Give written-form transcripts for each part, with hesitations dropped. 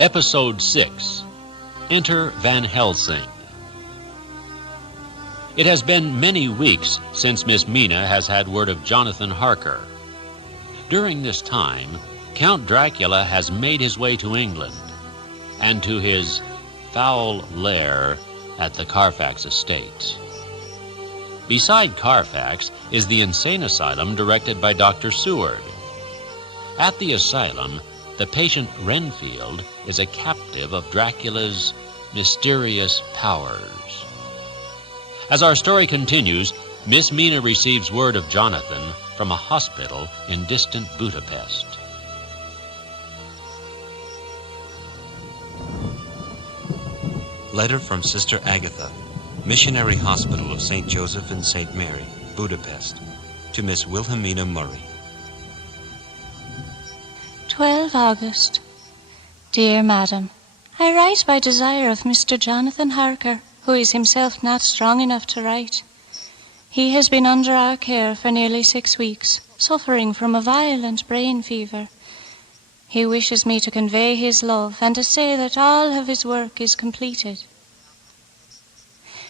Episode 6. Enter Van Helsing. It has been many weeks since Miss Mina has had word of Jonathan Harker. During this time, Count Dracula has made his way to England and to his foul lair at the Carfax estates. Beside Carfax is the insane asylum directed by Dr. Seward. At the asylum, the patient Renfield is a captive of Dracula's mysterious powers. As our story continues, Miss Mina receives word of Jonathan from a hospital in distant Budapest. Letter from Sister Agatha, Missionary Hospital of St. Joseph and St. Mary, Budapest, to Miss Wilhelmina Murray. 12 August. Dear Madam, I write by desire of Mr. Jonathan Harker, who is himself not strong enough to write. He has been under our care for nearly 6 weeks, suffering from a violent brain fever. He wishes me to convey his love and to say that all of his work is completed.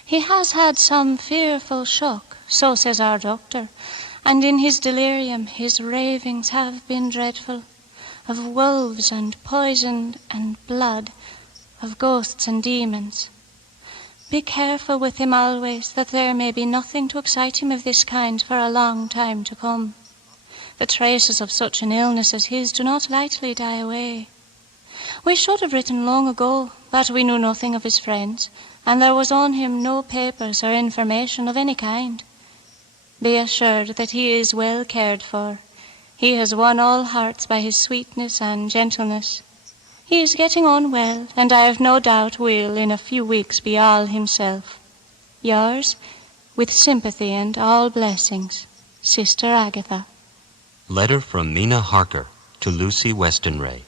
He has had some fearful shock, so says our doctor, and in his delirium his ravings have been dreadful, of wolves and poison and blood, of ghosts and demons. Be careful with him always, that there may be nothing to excite him of this kind for a long time to come. The traces of such an illness as his do not lightly die away. We should have written long ago, but we knew nothing of his friends, and there was on him no papers or information of any kind. Be assured that he is well cared for. He has won all hearts by his sweetness and gentleness. He is getting on well, and I have no doubt will, in a few weeks, be all himself. Yours, with sympathy and all blessings, Sister Agatha. Letter from Mina Harker to Lucy Westonray.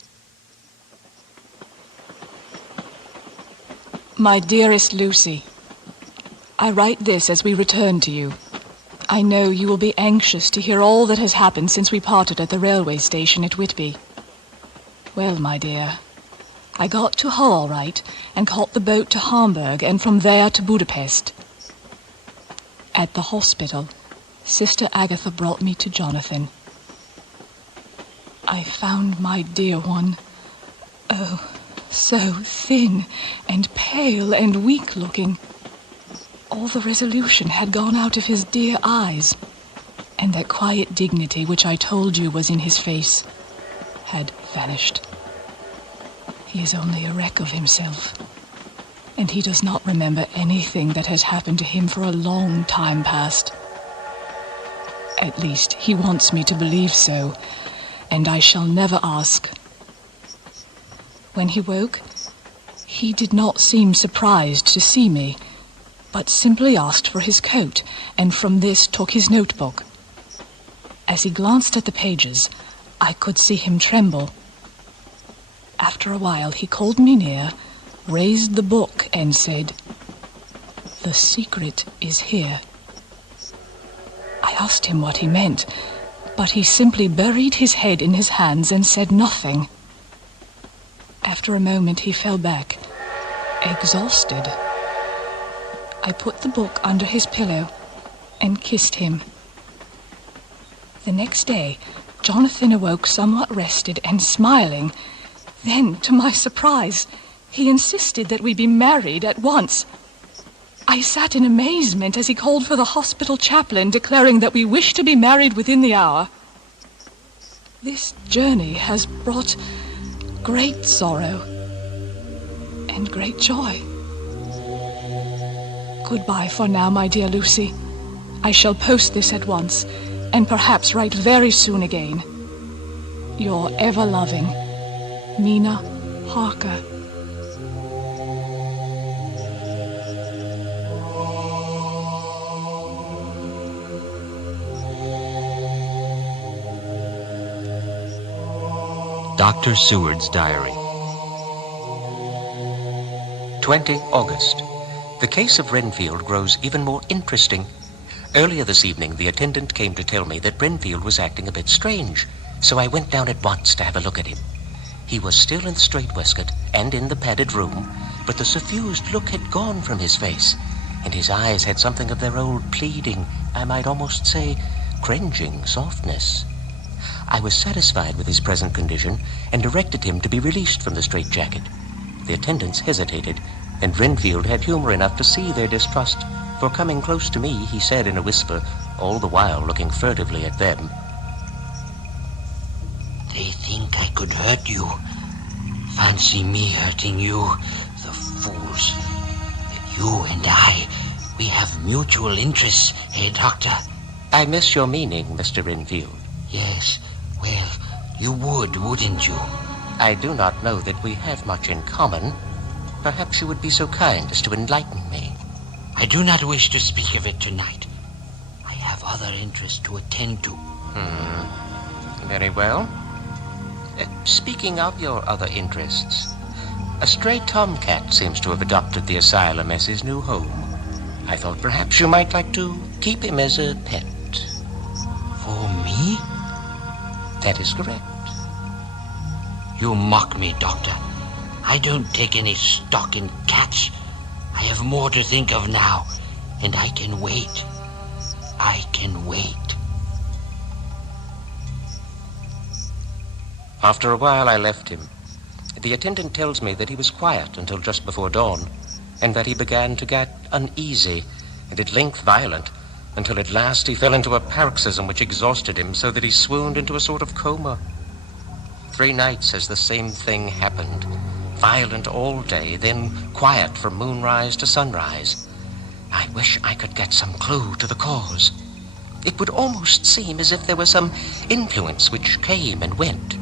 My dearest Lucy, I write this as we return to you. I know you will be anxious to hear all that has happened since we parted at the railway station at Whitby. Well, my dear, I got to Hull all right and caught the boat to Hamburg and from there to Budapest. At the hospital, Sister Agatha brought me to Jonathan. I found my dear one, oh, so thin and pale and weak-looking. All the resolution had gone out of his dear eyes, and that quiet dignity which I told you was in his face had vanished. He is only a wreck of himself, and he does not remember anything that has happened to him for a long time past. At least, he wants me to believe so, and I shall never ask. When he woke, he did not seem surprised to see me, but simply asked for his coat, and from this took his notebook. As he glanced at the pages, I could see him tremble. After a while, he called me near, raised the book, and said, "The secret is here." I asked him what he meant, but he simply buried his head in his hands and said nothing. After a moment, he fell back, exhausted. I put the book under his pillow and kissed him. The next day, Jonathan awoke somewhat rested and smiling. Then, to my surprise, he insisted that we be married at once. I sat in amazement as he called for the hospital chaplain, declaring that we wished to be married within the hour. This journey has brought great sorrow and great joy. Goodbye for now, my dear Lucy. I shall post this at once, and perhaps write very soon again. Your ever-loving Mina Harker. Dr. Seward's Diary. 20 August. The case of Renfield grows even more interesting. Earlier this evening, the attendant came to tell me that Renfield was acting a bit strange, so I went down at once to have a look at him. He was still in the strait-waistcoat and in the padded room, but the suffused look had gone from his face, and his eyes had something of their old pleading, I might almost say, cringing softness. I was satisfied with his present condition and directed him to be released from the straitjacket. The attendants hesitated, and Renfield had humor enough to see their distrust, for coming close to me, he said in a whisper, all the while looking furtively at them, "They think I could hurt you. Fancy me hurting you, the fools. You and I, we have mutual interests, eh, Doctor?" "I miss your meaning, Mr. Renfield." "Yes, well, you would, wouldn't you?" "I do not know that we have much in common. Perhaps you would be so kind as to enlighten me." "I do not wish to speak of it tonight. I have other interests to attend to." Very well. Speaking of your other interests, a stray tomcat seems to have adopted the asylum as his new home. I thought perhaps you might like to keep him as a pet. For me? That is correct. You mock me, Doctor. I don't take any stock in cats. I have more to think of now, and I can wait. I can wait. After a while, I left him. The attendant tells me that he was quiet until just before dawn, and that he began to get uneasy, and at length violent, until at last he fell into a paroxysm which exhausted him so that he swooned into a sort of coma. 3 nights has the same thing happened. Violent all day, then quiet from moonrise to sunrise. I wish I could get some clue to the cause. It would almost seem as if there was some influence which came and went.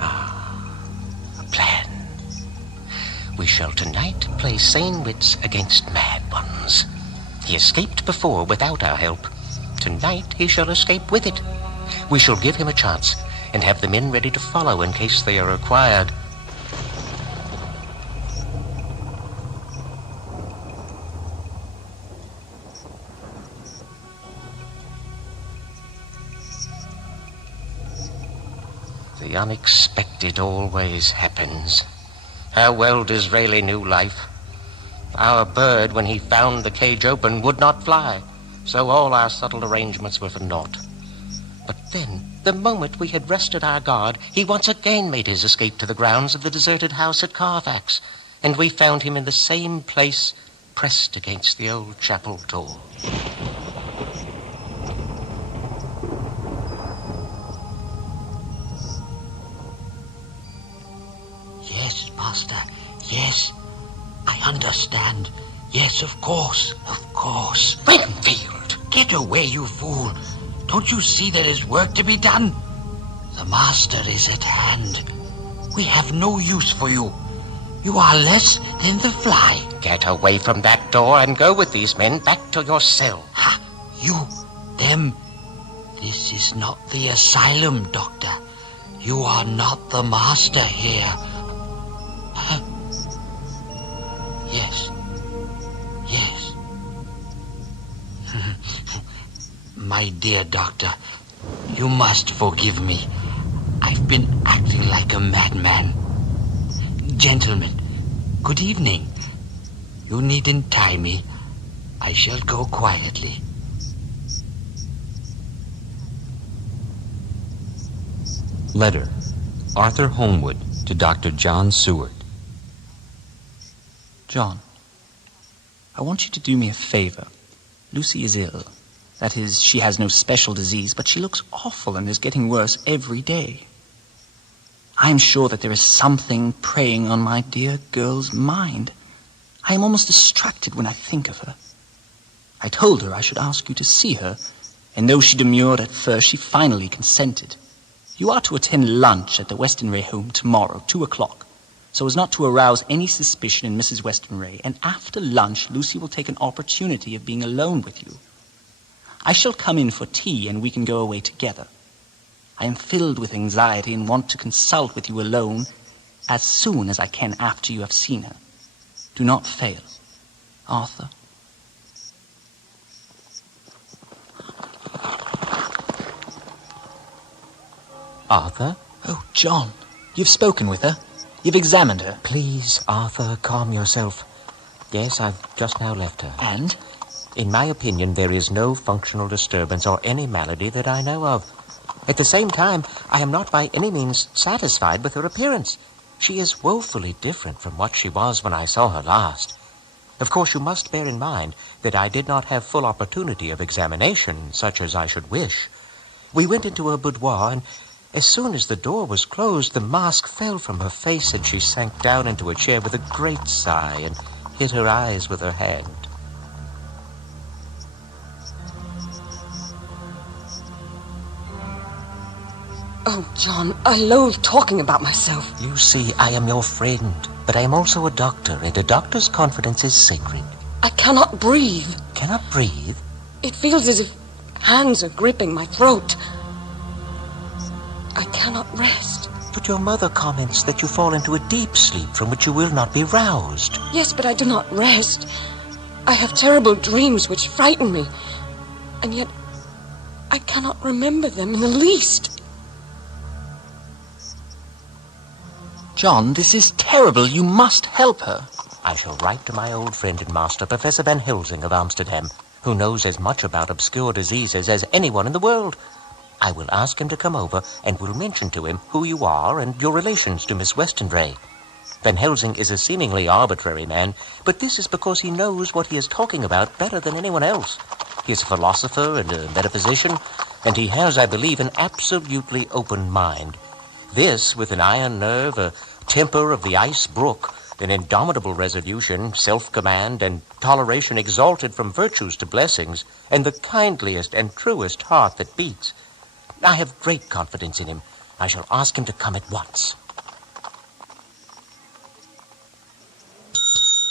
A plan. We shall tonight play sane wits against mad ones. He escaped before without our help. Tonight he shall escape with it. We shall give him a chance and have the men ready to follow in case they are required. The unexpected always happens. How well Disraeli knew life. Our bird, when he found the cage open, would not fly, so all our subtle arrangements were for naught. But then, the moment we had rested our guard, he once again made his escape to the grounds of the deserted house at Carfax, and we found him in the same place, pressed against the old chapel door. Yes, Master, yes. I understand. Yes, of course, of course. Renfield! Get away, you fool. Don't you see there is work to be done? The Master is at hand. We have no use for you. You are less than the fly. Get away from that door and go with these men back to your cell. Ha! You, them. This is not the asylum, Doctor. You are not the Master here. Yes. Yes. My dear Doctor, you must forgive me. I've been acting like a madman. Gentlemen, good evening. You needn't tie me. I shall go quietly. Letter. Arthur Holmwood to Dr. John Seward. John, I want you to do me a favor. Lucy is ill. That is, she has no special disease, but she looks awful and is getting worse every day. I am sure that there is something preying on my dear girl's mind. I am almost distracted when I think of her. I told her I should ask you to see her, and though she demurred at first, she finally consented. You are to attend lunch at the Westonray home tomorrow, 2:00, so as not to arouse any suspicion in Mrs. Westonray, and after lunch, Lucy will take an opportunity of being alone with you. I shall come in for tea, and we can go away together. I am filled with anxiety and want to consult with you alone as soon as I can after you have seen her. Do not fail. Arthur. Arthur? Oh, John. You've spoken with her. You've examined her. Please, Arthur, calm yourself. Yes, I've just now left her. And? In my opinion, there is no functional disturbance or any malady that I know of. At the same time, I am not by any means satisfied with her appearance. She is woefully different from what she was when I saw her last. Of course, you must bear in mind that I did not have full opportunity of examination, such as I should wish. We went into her boudoir, and as soon as the door was closed, the mask fell from her face, and she sank down into a chair with a great sigh and hid her eyes with her hand. Oh, John, I loathe talking about myself. You see, I am your friend, but I am also a doctor, and a doctor's confidence is sacred. I cannot breathe. Cannot breathe? It feels as if hands are gripping my throat. I cannot rest. But your mother comments that you fall into a deep sleep from which you will not be roused. Yes, but I do not rest. I have terrible dreams which frighten me, and yet I cannot remember them in the least. John, this is terrible. You must help her. I shall write to my old friend and master, Professor Van Helsing of Amsterdam, who knows as much about obscure diseases as anyone in the world. I will ask him to come over and will mention to him who you are and your relations to Miss Westenray. Van Helsing is a seemingly arbitrary man, but this is because he knows what he is talking about better than anyone else. He is a philosopher and a metaphysician, and he has, I believe, an absolutely open mind. This, with an iron nerve, a temper of the ice brook, an indomitable resolution, self-command, and toleration exalted from virtues to blessings, and the kindliest and truest heart that beats. I have great confidence in him. I shall ask him to come at once.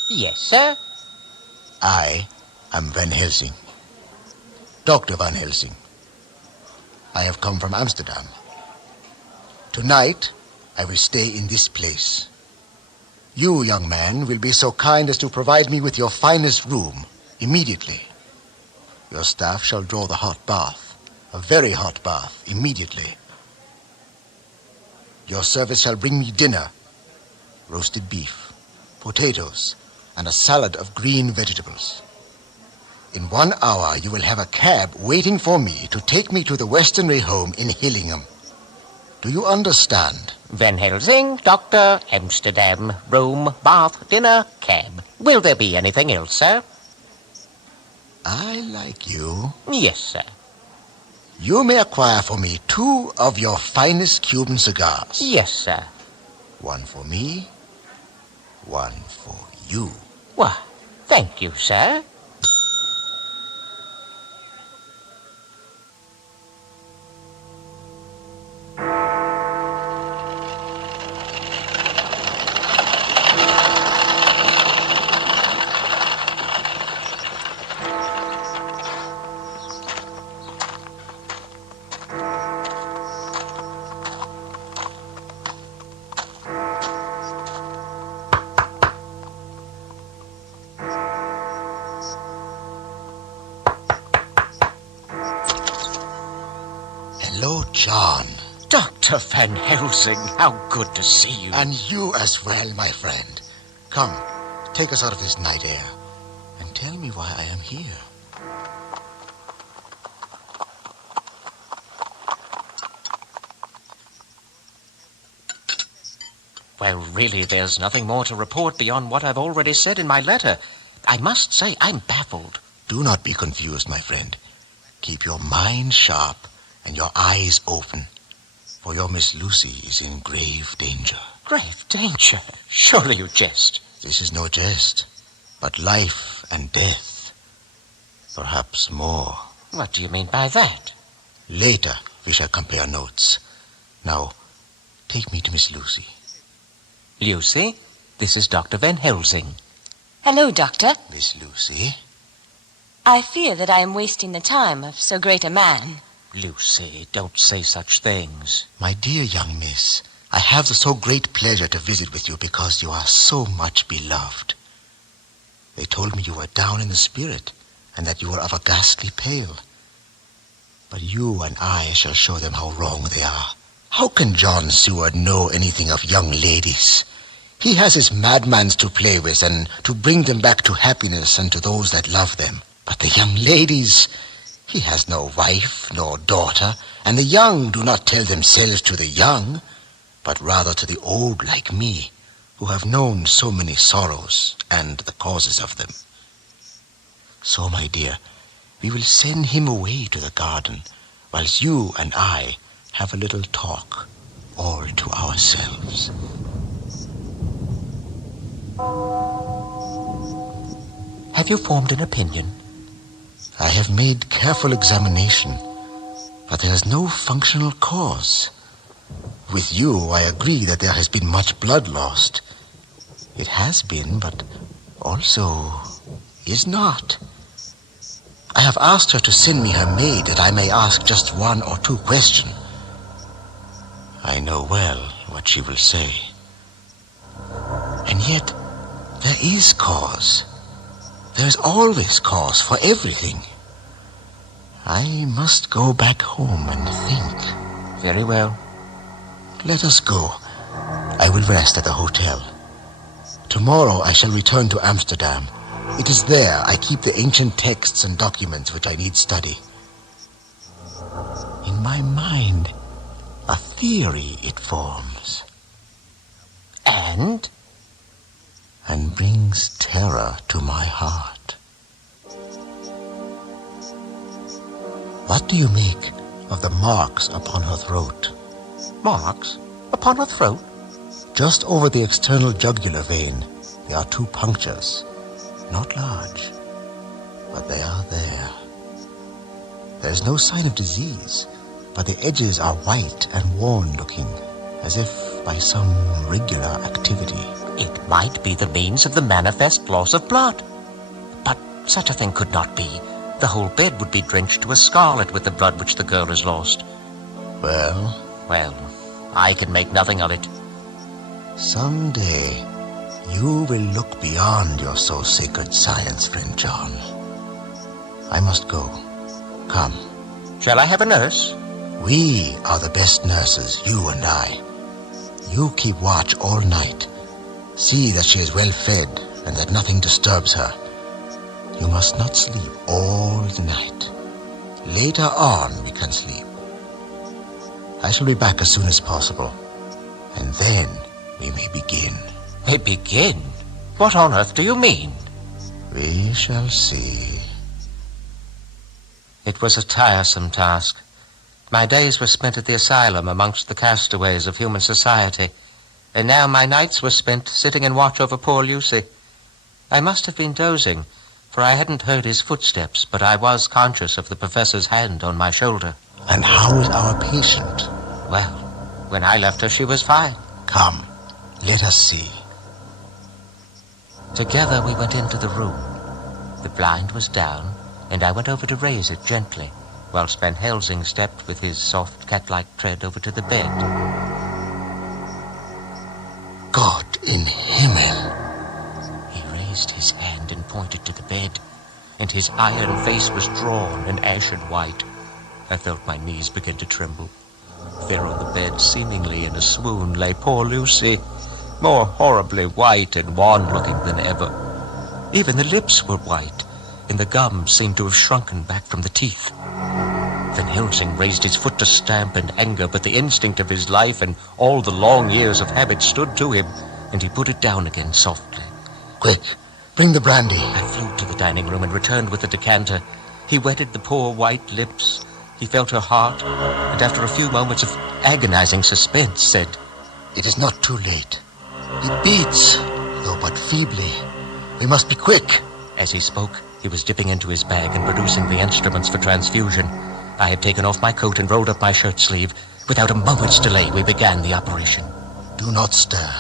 Yes, sir? I am Van Helsing. Dr. Van Helsing. I have come from Amsterdam. Tonight, I will stay in this place. You, young man, will be so kind as to provide me with your finest room immediately. Your staff shall draw the hot bath, a very hot bath, immediately. Your service shall bring me dinner, roasted beef, potatoes, and a salad of green vegetables. In 1 hour, you will have a cab waiting for me to take me to the Westenray home in Hillingham. Do you understand? Van Helsing, Doctor, Amsterdam, room, bath, dinner, cab. Will there be anything else, sir? I like you. Yes, sir. You may acquire for me 2 of your finest Cuban cigars. Yes, sir. 1 for me, 1 for you. Why, thank you, sir. Hello, John. Dr. Van Helsing, how good to see you. And you as well, my friend. Come, take us out of this night air and tell me why I am here. Well, really, there's nothing more to report beyond what I've already said in my letter. I must say, I'm baffled. Do not be confused, my friend. Keep your mind sharp and your eyes open, for your Miss Lucy is in grave danger. Grave danger? Surely you jest. This is no jest, but life and death. Perhaps more. What do you mean by that? Later, we shall compare notes. Now, take me to Miss Lucy. Lucy, this is Dr. Van Helsing. Hello, Doctor. Miss Lucy? I fear that I am wasting the time of so great a man. Lucy, don't say such things. My dear young miss, I have the so great pleasure to visit with you because you are so much beloved. They told me you were down in the spirit and that you were of a ghastly pale. But you and I shall show them how wrong they are. How can John Seward know anything of young ladies? He has his madmans to play with and to bring them back to happiness and to those that love them. But the young ladies, he has no wife nor daughter, and the young do not tell themselves to the young, but rather to the old like me, who have known so many sorrows and the causes of them. So, my dear, we will send him away to the garden, whilst you and I have a little talk, all to ourselves. Have you formed an opinion? I have made careful examination, but there is no functional cause. With you, I agree that there has been much blood lost. It has been, but also is not. I have asked her to send me her maid that I may ask just 1 or 2 questions. I know well what she will say. And yet, there is cause. There is always cause for everything. I must go back home and think. Very well. Let us go. I will rest at the hotel. Tomorrow I shall return to Amsterdam. It is there I keep the ancient texts and documents which I need study. In my mind, a theory it forms. And brings terror to my heart. What do you make of the marks upon her throat? Marks? Upon her throat? Just over the external jugular vein, there are 2 punctures. Not large, but they are there. There is no sign of disease, but the edges are white and worn-looking, as if by some regular activity. It might be the means of the manifest loss of blood. But such a thing could not be. The whole bed would be drenched to a scarlet with the blood which the girl has lost. Well? Well, I can make nothing of it. Someday, you will look beyond your so-sacred science, friend John. I must go. Come. Shall I have a nurse? We are the best nurses, you and I. You keep watch all night. See that she is well fed and that nothing disturbs her. You must not sleep all the night. Later on we can sleep. I shall be back as soon as possible, and then we may begin. May begin? What on earth do you mean? We shall see. It was a tiresome task. My days were spent at the asylum amongst the castaways of human society, and now my nights were spent sitting in watch over poor Lucy. I must have been dozing, for I hadn't heard his footsteps, but I was conscious of the professor's hand on my shoulder. And how is our patient? Well, when I left her, she was fine. Come, let us see. Together we went into the room. The blind was down, and I went over to raise it gently, whilst Van Helsing stepped with his soft cat-like tread over to the bed. God in heaven! He raised his hand and pointed to the bed, and his iron face was drawn and ashen white. I felt my knees begin to tremble. There on the bed, seemingly in a swoon, lay poor Lucy, more horribly white and wan-looking than ever. Even the lips were white, and the gums seemed to have shrunken back from the teeth. Van Helsing raised his foot to stamp in anger, but the instinct of his life and all the long years of habit stood to him, and he put it down again softly. Quick, bring the brandy. I flew to the dining room and returned with the decanter. He wetted the poor white lips. He felt her heart, and after a few moments of agonizing suspense, said, "It is not too late. It beats, though but feebly. We must be quick." As he spoke, he was dipping into his bag and producing the instruments for transfusion. I had taken off my coat and rolled up my shirt sleeve. Without a moment's delay, we began the operation. Do not stir.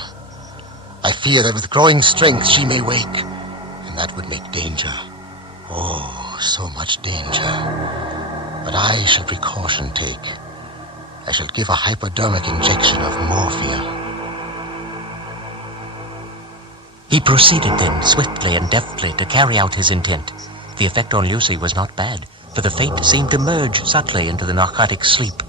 I fear that with growing strength she may wake, and that would make danger. Oh, so much danger. But I shall precaution take. I shall give a hypodermic injection of morphia. He proceeded then, swiftly and deftly, to carry out his intent. The effect on Lucy was not bad, for the faint seemed to merge subtly into the narcotic sleep.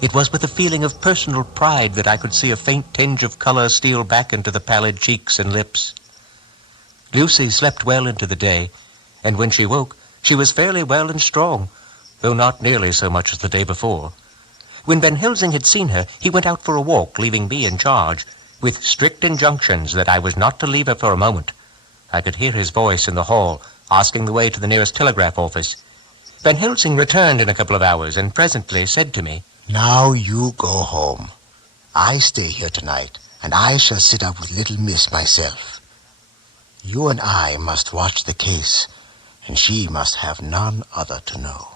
It was with a feeling of personal pride that I could see a faint tinge of color steal back into the pallid cheeks and lips. Lucy slept well into the day, and when she woke, she was fairly well and strong, though not nearly so much as the day before. When Van Helsing had seen her, he went out for a walk, leaving me in charge, with strict injunctions that I was not to leave her for a moment. I could hear his voice in the hall, asking the way to the nearest telegraph office. Van Helsing returned in a couple of hours, and presently said to me, "Now you go home. I stay here tonight, and I shall sit up with little miss myself. You and I must watch the case, and she must have none other to know."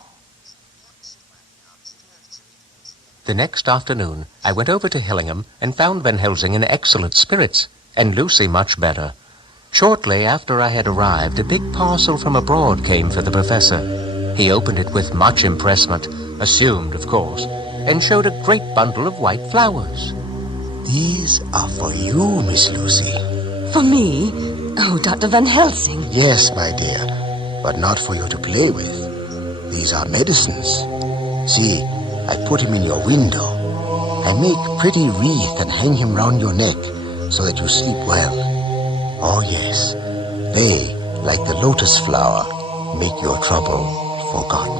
The next afternoon, I went over to Hillingham and found Van Helsing in excellent spirits, and Lucy much better. Shortly after I had arrived, a big parcel from abroad came for the professor. He opened it with much impressment, assumed, of course, and showed a great bundle of white flowers. "These are for you, Miss Lucy." For me? Oh, Dr. Van Helsing. "Yes, my dear, but not for you to play with. These are medicines. See, I put him in your window. I make pretty wreath and hang him round your neck so that you sleep well. Oh, yes, they, like the lotus flower, make your trouble forgotten."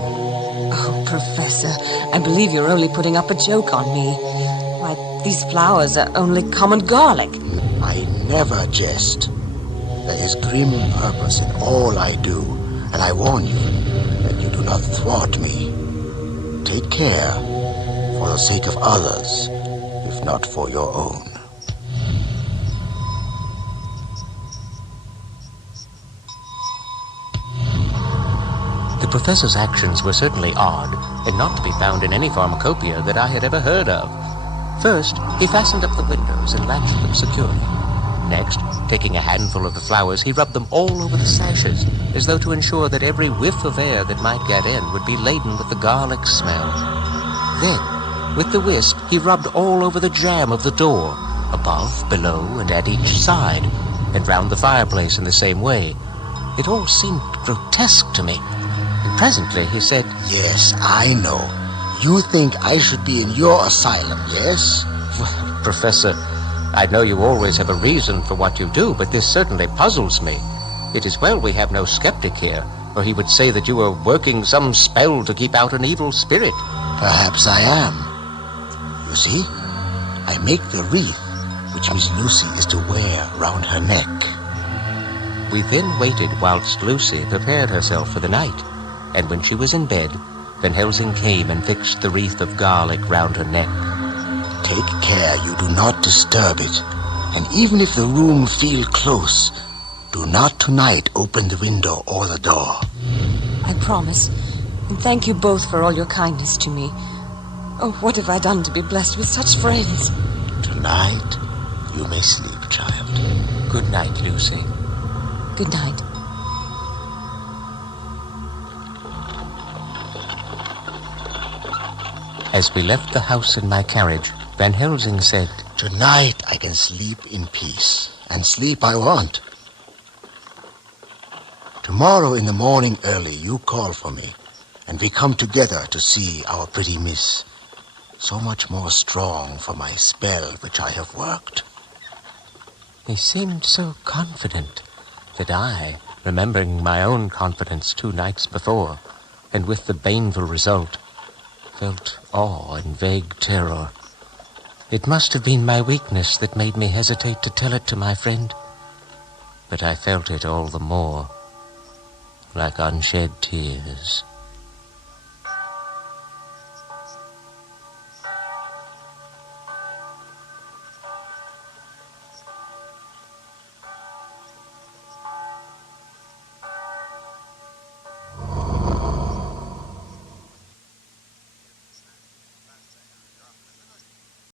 Oh, Professor, I believe you're only putting up a joke on me. Why, these flowers are only common garlic. I never jest. There is grim purpose in all I do, and I warn you that you do not thwart me. Take care, for the sake of others, if not for your own. The professor's actions were certainly odd, and not to be found in any pharmacopoeia that I had ever heard of. First, he fastened up the windows and latched them securely. Next, taking a handful of the flowers, he rubbed them all over the sashes, as though to ensure that every whiff of air that might get in would be laden with the garlic smell. Then, with the wisp, he rubbed all over the jamb of the door, above, below, and at each side, and round the fireplace in the same way. It all seemed grotesque to me. And presently he said, "Yes, I know. You think I should be in your asylum, yes?" "Well, Professor, I know you always have a reason for what you do, but this certainly puzzles me. It is well we have no skeptic here, or he would say that you were working some spell to keep out an evil spirit." "Perhaps I am. You see, I make the wreath which Miss Lucy is to wear round her neck." We then waited whilst Lucy prepared herself for the night, and when she was in bed, Van Helsing came and fixed the wreath of garlic round her neck. "Take care you do not disturb it, and even if the room feel close, do not tonight open the window or the door." I promise. And thank you both for all your kindness to me. Oh, what have I done to be blessed with such friends? Tonight, you may sleep, child. Good night, Lucy. Good night. As we left the house in my carriage, Van Helsing said, "Tonight I can sleep in peace, and sleep I want. Tomorrow in the morning early you call for me, and we come together to see our pretty miss, so much more strong for my spell which I have worked." He seemed so confident that I, remembering my own confidence 2 nights before, and with the baneful result, felt awe and vague terror. It must have been my weakness that made me hesitate to tell it to my friend, but I felt it all the more, like unshed tears.